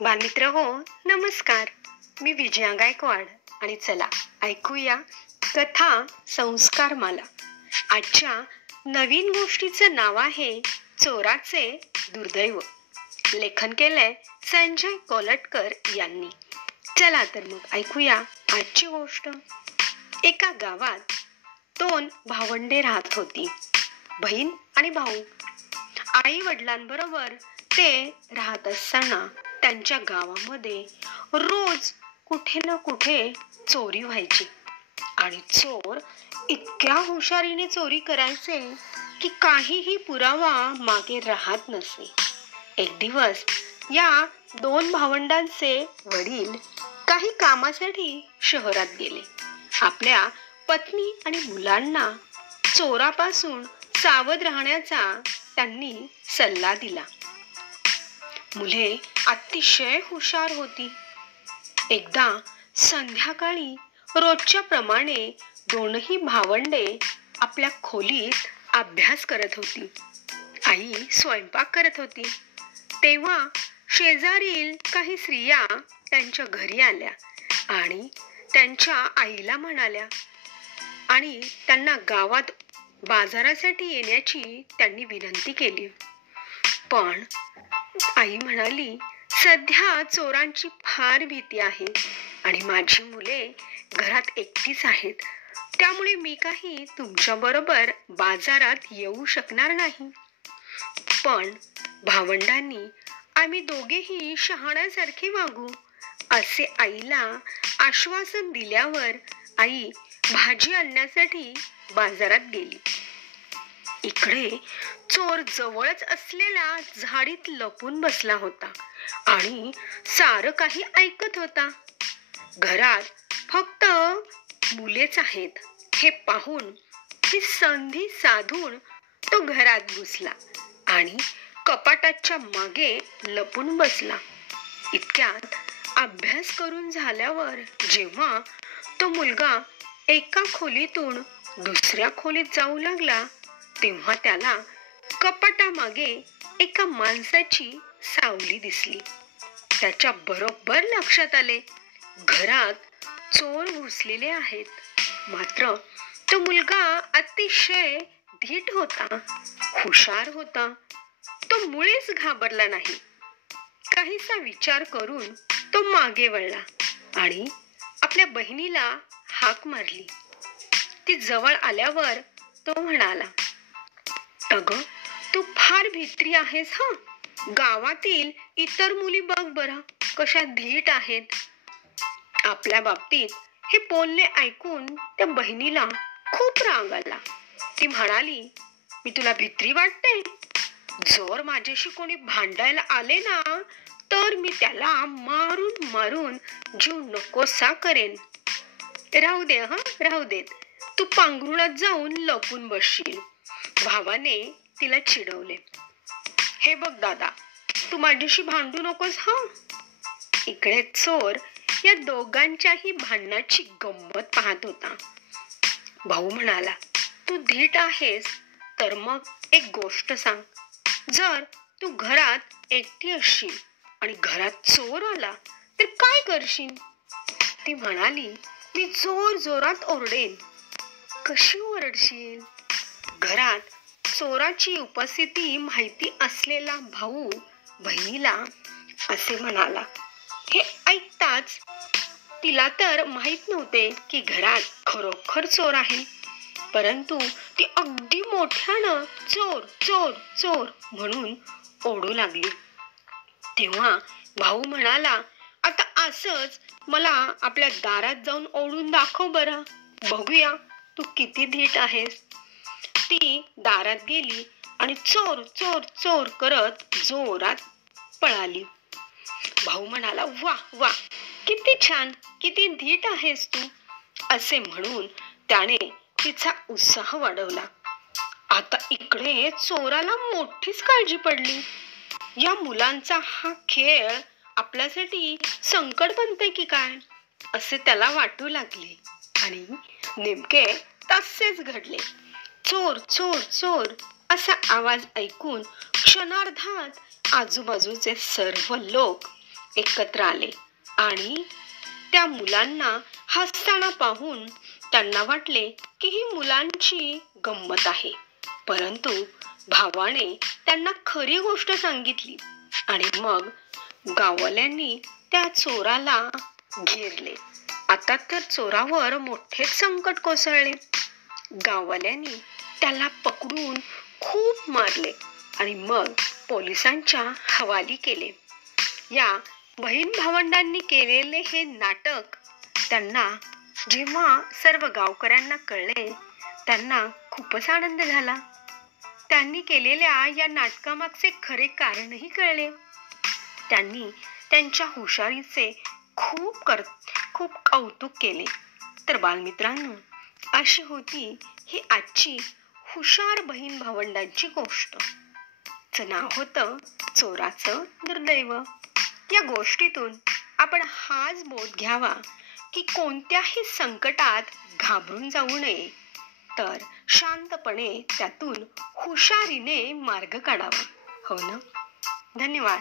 बालमित्र हो, नमस्कार. मी विजया गायकवाड आणि चला ऐकूया कथा संस्कार माला. आजच्या नवीन गोष्टीचं नाव आहे चोराचे दुर्दैव. लेखन केलंय संजय कोलटकर यांनी. चला तर मग ऐकूया आजची गोष्ट. एका गावात 2 भावंडे राहत होती, बहीण आणि भाऊ. आई वडिलांबरोबर ते राहत असताना त्यांच्या गावामध्ये रोज कुठे ना कुठे चोरी व्हायची आणि चोर इतक्या हुशारीने चोरी करायचे की काहीही पुरावा मागे राहत नसे. एक दिवस या 2 भावंडांचे वडील काही कामासाठी शहरात गेले. आपल्या पत्नी आणि मुलांना चोरापासून सावध राहण्याचा त्यांनी सल्ला दिला. मुले अतिशय हुशार होती. एकदा संध्याकाळी रोजच्या प्रमाणे 2ही भावंडे आपल्या खोलीत अभ्यास करत होती. आई स्वयंपाक करत होती. तेव्हा शेजारील काही स्त्रिया त्यांच्या घरी आल्या आणि त्यांच्या आईला म्हणाल्या आणि त्यांना गावात बाजारासाठी येण्याची त्यांनी विनंती केली. पण आई म्हणाली, सध्या चोरांची फार भीती आहे आणि माझी मुले घरात एकटीच आहेत, त्यामुळे मी काही तुमच्या बरोबर बाजारात येऊ शकणार नाही. पण भावंडांनी आम्ही दोघेही शहाण्यासारखे वागू असे आईला आश्वासन दिल्यावर आई भाजी आणण्यासाठी बाजारात गेली. इकडे चोर जवळच असलेल्या झाडीत लपून बसला होता आणि सारं काही ऐकत होता. घरात फक्त मुलेच आहेत हे पाहून ती संधी साधून तो घरात घुसला आणि कपाटाच्या मागे लपून बसला. इतक्यात अभ्यास करून झाल्यावर जेव्हा तो मुलगा एका खोलीतून दुसऱ्या खोलीत जाऊ लागला तेव्हा त्याला कपाटामागे एका माणसाची सावली दिसली. त्याच्या बरोबर लक्षात आले, घरात चोर घुसलेले आहेत. मात्र तो मुलगा अतिशय धीट होता, हुशार होता. तो मुळीच घाबरला नाही. काहीसा विचार करून तो मागे वळला आणि आपल्या बहिणीला हाक मारली. ती जवळ आल्यावर तो म्हणाला, अगं तू फार भित्री आहेस हा. गावातील इतर मुली बघ बरं कशा धीट आहेत. आपल्या बाबतीत हे बोलणे ऐकून त्या बहिणीला खूप राग आला. ती म्हणाली, मी तुला भित्री वाटते? जर माझ्याशी कोणी भांडायला आले ना तर मी त्याला मारून मारून जीव नकोसा करेन. राहू दे राहू देत, तू पांघरुणात जाऊन लपून बसशील. भावाने तिला चिडवले. हे बघ दादा, तू माझ्याशी भांडू नकोस हा. इकडे चोर या दोघांच्याही भांडणाची गंमत पाहत होता. भाऊ म्हणाला, तू धीट आहेस तर मग एक गोष्ट सांग. जर तू घरात एकटी असशील आणि घरात चोर आला तर काय करशील? ती म्हणाली, मी जोर जोरात ओरडेन. कशी ओरडशील? घरात चोराची उपस्थिती माहिती असलेला भाऊ बहिणीला असे म्हणाला. हे ऐकताच तिला तर माहित नव्हते की घरात खरोखर चोर आहे, परंतु ती अगदी मोठ्यानं चोर चोर चोर म्हणून ओरडू लागली. तेव्हा भाऊ म्हणाला, आता असंच मला आपल्या दारात जाऊन ओरडून दाखव बरं, बघूया तू किती धीट आहेस. ती दारात गेली आणि चोर चोर चोर करत जोरात पळाली. भाऊ म्हणाला, वा वा, किती छान, किती धीट आहेस तू असे म्हणून त्याने तिचा उत्साह वाढवला. आता इकडे चोराला मोठीच काळजी पडली. या मुलांचा हा खेळ आपल्यासाठी संकट बनते की काय असे त्याला वाटू लागले आणि नेमके तसेच घडले. चोर चोर चोर असा आवाज ऐकून क्षणार्धात आजूबाजूचे सर्व लोक एकत्र आले आणि त्या मुलांना हसताना पाहून त्यांना वाटले की ही मुलांची गंमत आहे. परंतु भावाने त्यांना खरी गोष्ट सांगितली आणि मग गाववाल्यांनी त्या चोराला घेरले. आता तर चोरावर मोठेच संकट कोसळले. गाववाल्यांनी त्याला पकडून खूप मारले आणि मग पोलिसांच्या हवाली केले. या बहीण भावंडांनी केलेले हे नाटक त्यांना जेव्हा सर्व गावकऱ्यांना कळले त्यांना खूपच आनंद झाला. त्यांनी केलेल्या या नाटकामागचे खरे कारणही कळले. त्यांनी त्यांच्या हुशारीचे खूप कौतुक केले. तर बालमित्रांनो, अशी होती ही आजची हुशार बहीण भावंडांची गोष्ट. नाव होतं चोराचं दुर्दैव. या गोष्टीतून आपण हाच बोध घ्यावा की कोणत्याही संकटात घाबरून जाऊ नये, तर शांतपणे त्यातून हुशारीने मार्ग काढावा. हो ना? धन्यवाद.